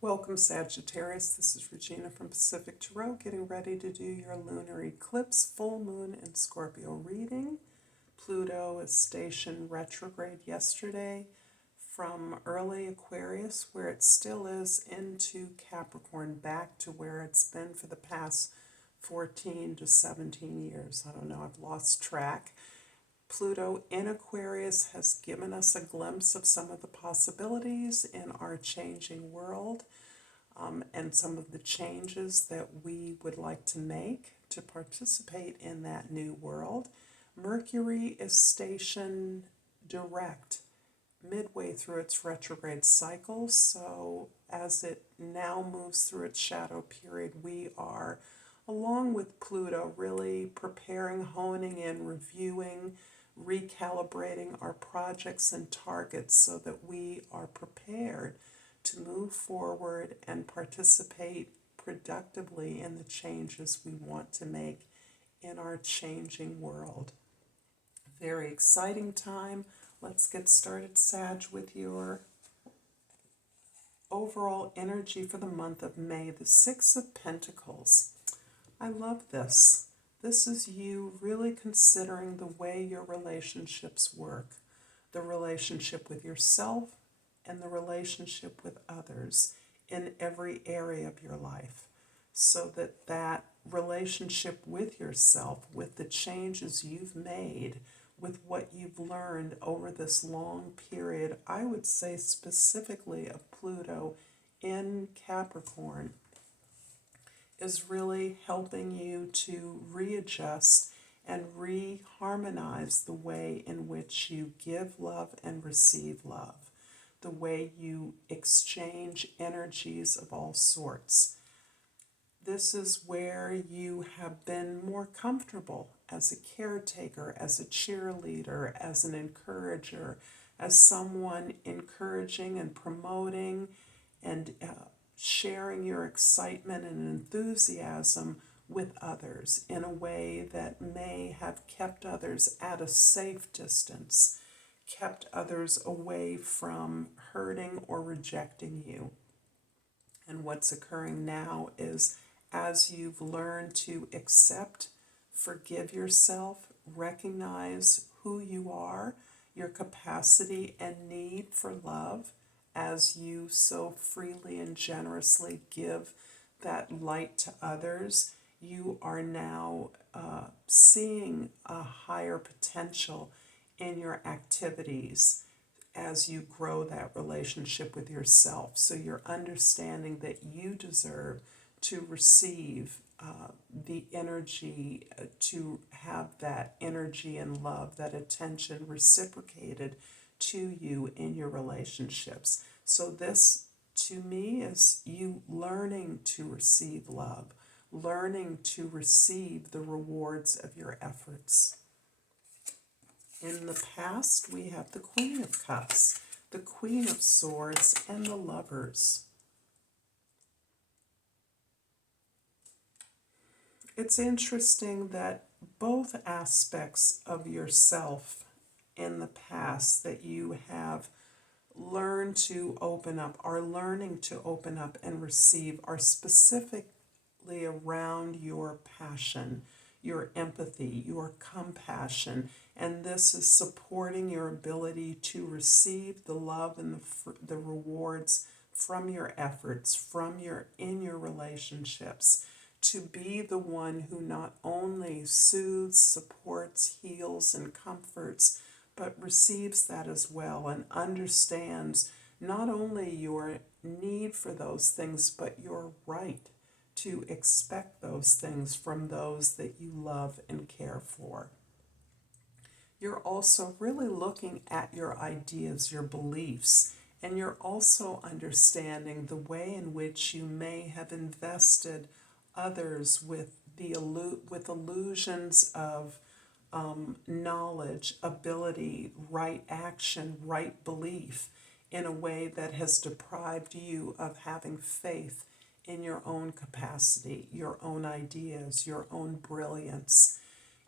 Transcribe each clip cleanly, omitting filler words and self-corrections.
Welcome, Sagittarius. This is Regina from Pacific Tarot, getting ready to do your lunar eclipse, full moon, and Scorpio reading. Pluto is stationed retrograde yesterday from early Aquarius, where it still is, into Capricorn, back to where it's been for the past 14 to 17 years. I don't know, I've lost track. Pluto in Aquarius has given us a glimpse of some of the possibilities in our changing world, and some of the changes that we would like to make to participate in that new world. Mercury is stationed direct midway through its retrograde cycle, so as it now moves through its shadow period, we are, along with Pluto, really preparing, honing in, reviewing, recalibrating our projects and targets so that we are prepared to move forward and participate productively in the changes we want to make in our changing world. Very exciting time. Let's get started, Sag, with your overall energy for the month of May, the Six of Pentacles. I love this. This is you really considering the way your relationships work, the relationship with yourself and the relationship with others in every area of your life, so that that relationship with yourself, with the changes you've made, with what you've learned over this long period, I would say specifically of Pluto in Capricorn, is really helping you to readjust and reharmonize the way in which you give love and receive love, the way you exchange energies of all sorts. This is where you have been more comfortable as a caretaker, as a cheerleader, as an encourager, as someone encouraging and promoting and sharing your excitement and enthusiasm with others in a way that may have kept others at a safe distance, kept others away from hurting or rejecting you. And what's occurring now is, as you've learned to accept, forgive yourself, recognize who you are, your capacity and need for love, as you so freely and generously give that light to others, you are now seeing a higher potential in your activities as you grow that relationship with yourself. So you're understanding that you deserve to receive the energy, to have that energy and love, that attention reciprocated to you in your relationships. So this, to me, is you learning to receive love, learning to receive the rewards of your efforts. In the past, we have the Queen of Cups, the Queen of Swords, and the Lovers. It's interesting that both aspects of yourself in the past that you have learned to open up, are learning to open up and receive, are specifically around your passion, your empathy, your compassion, and this is supporting your ability to receive the love and the rewards from your efforts, in your relationships, to be the one who not only soothes, supports, heals, and comforts, but receives that as well and understands not only your need for those things, but your right to expect those things from those that you love and care for. You're also really looking at your ideas, your beliefs, and you're also understanding the way in which you may have invested others with illusions of knowledge, ability, right action, right belief, in a way that has deprived you of having faith in your own capacity, your own ideas, your own brilliance.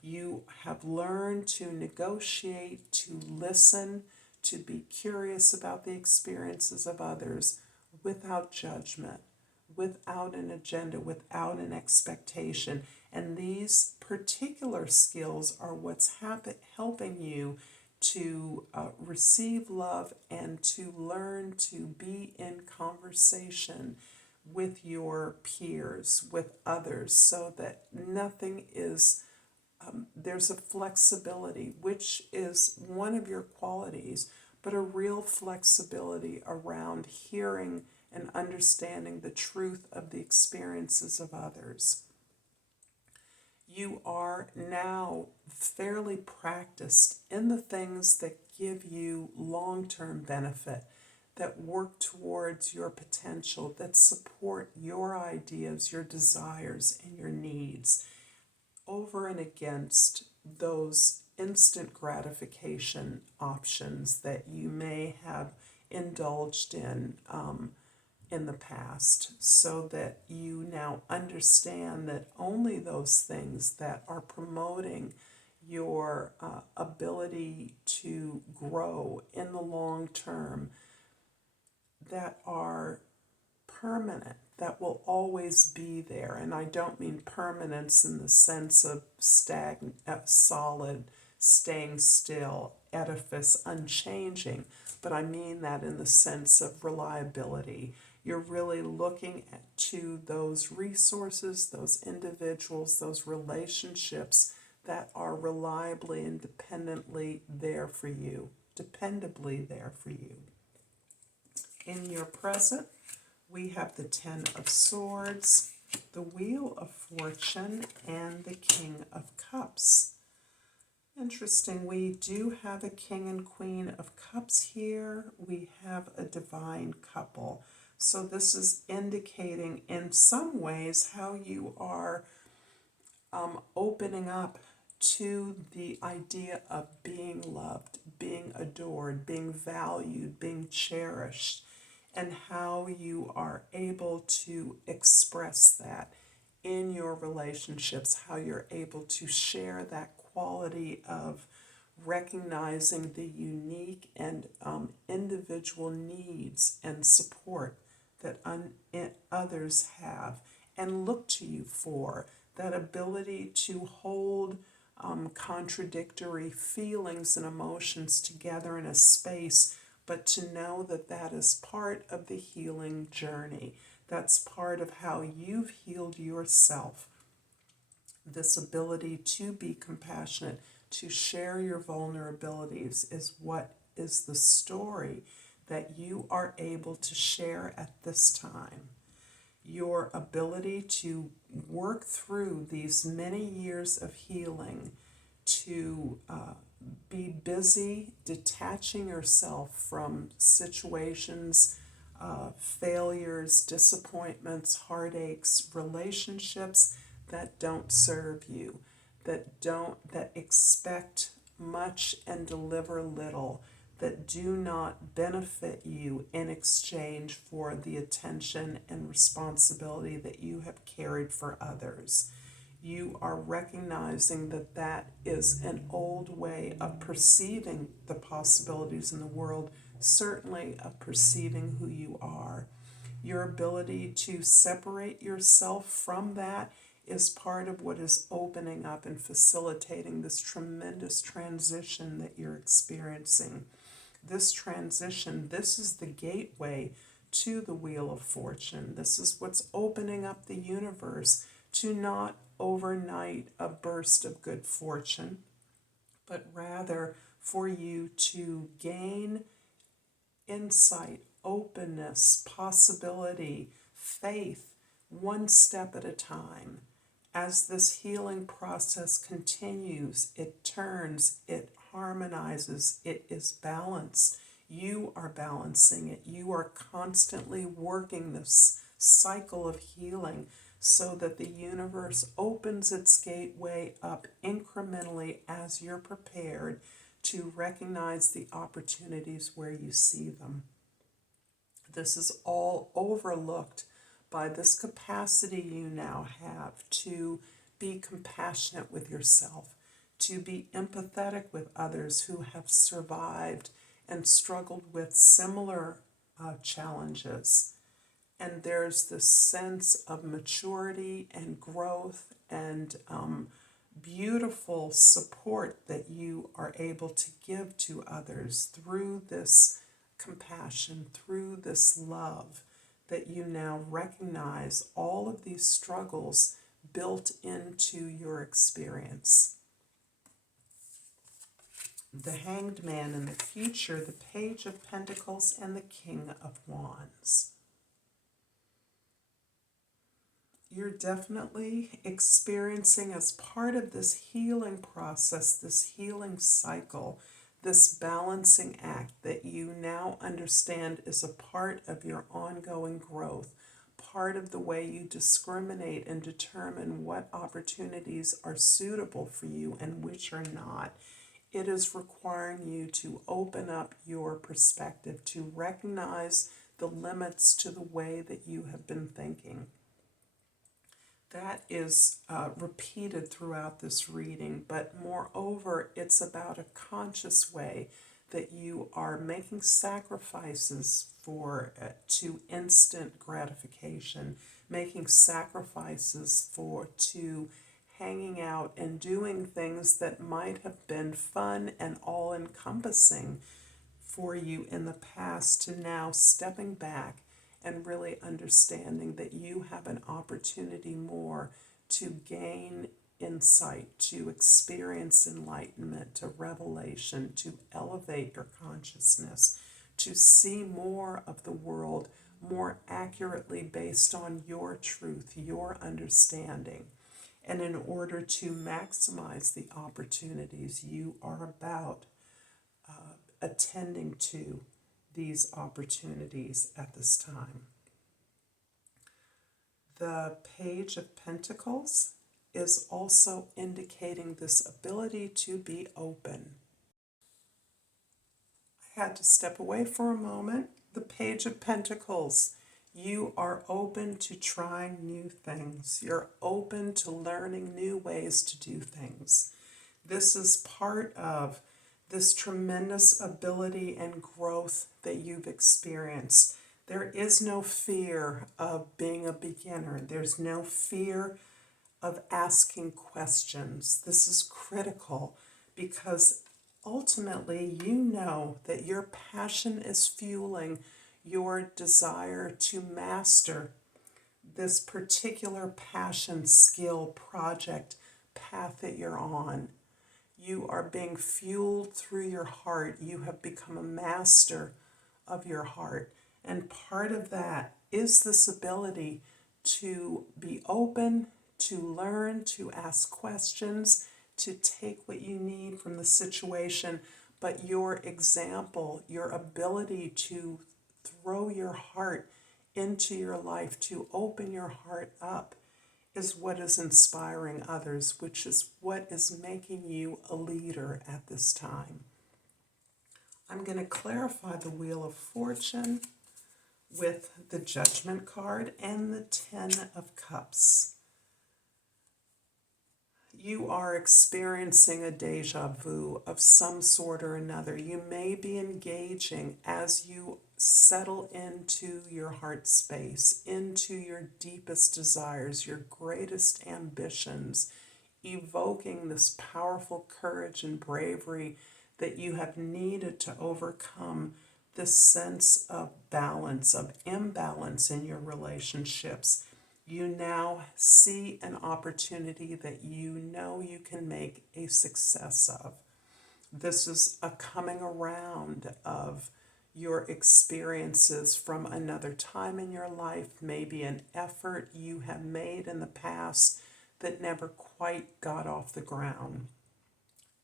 You have learned to negotiate, to listen, to be curious about the experiences of others without judgment, without an agenda, without an expectation. And these particular skills are what's helping you to receive love and to learn to be in conversation with your peers, with others, so that nothing is, there's a flexibility, which is one of your qualities, but a real flexibility around hearing and understanding the truth of the experiences of others. You are now fairly practiced in the things that give you long-term benefit, that work towards your potential, that support your ideas, your desires, and your needs, over and against those instant gratification options that you may have indulged in the past, so that you now understand that only those things that are promoting your ability to grow in the long term, that are permanent, that will always be there. And I don't mean permanence in the sense of solid, staying still, edifice, unchanging, but I mean that in the sense of reliability. You're really looking to those resources, those individuals, those relationships that are reliably and dependably there for you. In your present, we have the Ten of Swords, the Wheel of Fortune, and the King of Cups. Interesting, we do have a King and Queen of Cups here. We have a divine couple. So this is indicating in some ways how you are opening up to the idea of being loved, being adored, being valued, being cherished, and how you are able to express that in your relationships, how you're able to share that quality of recognizing the unique and individual needs and support that others have and look to you for, that ability to hold contradictory feelings and emotions together in a space, but to know that that is part of the healing journey. That's part of how you've healed yourself. This ability to be compassionate, to share your vulnerabilities, is what is the story that you are able to share at this time. Your ability to work through these many years of healing, to be busy detaching yourself from situations, failures, disappointments, heartaches, relationships that don't serve you, that expect much and deliver little, that do not benefit you in exchange for the attention and responsibility that you have carried for others. You are recognizing that that is an old way of perceiving the possibilities in the world, certainly of perceiving who you are. Your ability to separate yourself from that is part of what is opening up and facilitating this tremendous transition that you're experiencing. This transition, this is the gateway to the Wheel of Fortune. This is what's opening up the universe to not overnight a burst of good fortune, but rather for you to gain insight, openness, possibility, faith, one step at a time. As this healing process continues, it turns, it harmonizes, it is balanced. You are balancing it. You are constantly working this cycle of healing so that the universe opens its gateway up incrementally as you're prepared to recognize the opportunities where you see them. This is all overlooked by this capacity you now have to be compassionate with yourself, to be empathetic with others who have survived and struggled with similar challenges. And there's this sense of maturity and growth and beautiful support that you are able to give to others through this compassion, through this love, that you now recognize all of these struggles built into your experience. The Hanged Man in the future, the Page of Pentacles, and the King of Wands. You're definitely experiencing, as part of this healing process, this healing cycle, this balancing act that you now understand is a part of your ongoing growth, part of the way you discriminate and determine what opportunities are suitable for you and which are not. It is requiring you to open up your perspective, to recognize the limits to the way that you have been thinking. That is repeated throughout this reading, but moreover, it's about a conscious way that you are making sacrifices to instant gratification, making sacrifices to hanging out and doing things that might have been fun and all-encompassing for you in the past, to now stepping back and really understanding that you have an opportunity more to gain insight, to experience enlightenment, to revelation, to elevate your consciousness, to see more of the world more accurately based on your truth, your understanding. And in order to maximize the opportunities, you are about attending to these opportunities at this time. The Page of Pentacles is also indicating this ability to be open. I had to step away for a moment. The Page of Pentacles, you are open to trying new things. You're open to learning new ways to do things. This is part of this tremendous ability and growth that you've experienced. There is no fear of being a beginner. There's no fear of asking questions. This is critical because ultimately you know that your passion is fueling your desire to master this particular passion, skill, project, path that you're on. You are being fueled through your heart. You have become a master of your heart. And part of that is this ability to be open, to learn, to ask questions, to take what you need from the situation. But your example, your ability to throw your heart into your life, to open your heart up, is what is inspiring others, which is what is making you a leader at this time. I'm going to clarify the Wheel of Fortune with the Judgment card and the Ten of Cups. You are experiencing a deja vu of some sort or another. You may be engaging as you settle into your heart space, into your deepest desires, your greatest ambitions, evoking this powerful courage and bravery that you have needed to overcome this sense of balance, of imbalance in your relationships. You now see an opportunity that you know you can make a success of. This is a coming around of your experiences from another time in your life, maybe an effort you have made in the past that never quite got off the ground.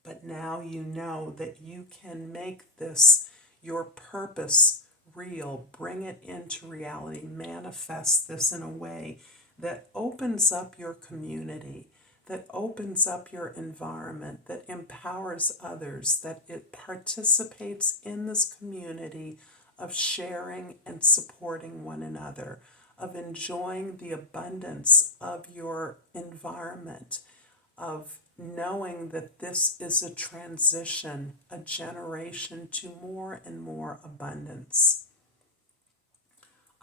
But now you know that you can make this your purpose real, bring it into reality, manifest this in a way that opens up your community, that opens up your environment, that empowers others, that it participates in this community of sharing and supporting one another, of enjoying the abundance of your environment, of knowing that this is a transition, a generation to more and more abundance.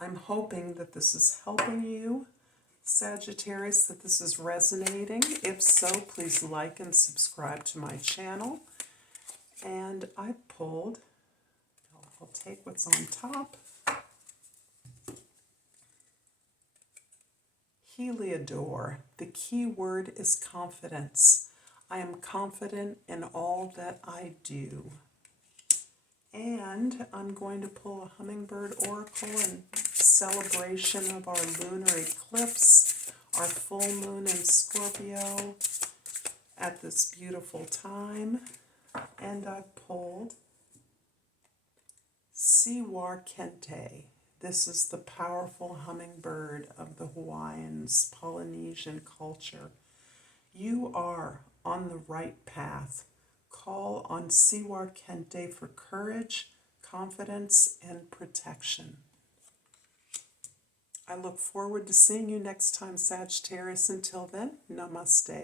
I'm hoping that this is helping you, Sagittarius, that this is resonating. If so, please like and subscribe to my channel. And I pulled, I'll take what's on top, Heliodor. The key word is confidence. I am confident in all that I do. And I'm going to pull a hummingbird oracle in celebration of our lunar eclipse, our full moon in Scorpio at this beautiful time. And I pulled Siwar Kente. This is the powerful hummingbird of the Hawaiians, Polynesian culture. You are on the right path. Call on Siwar Kente for courage, confidence, and protection. I look forward to seeing you next time, Sagittarius. Until then, Namaste.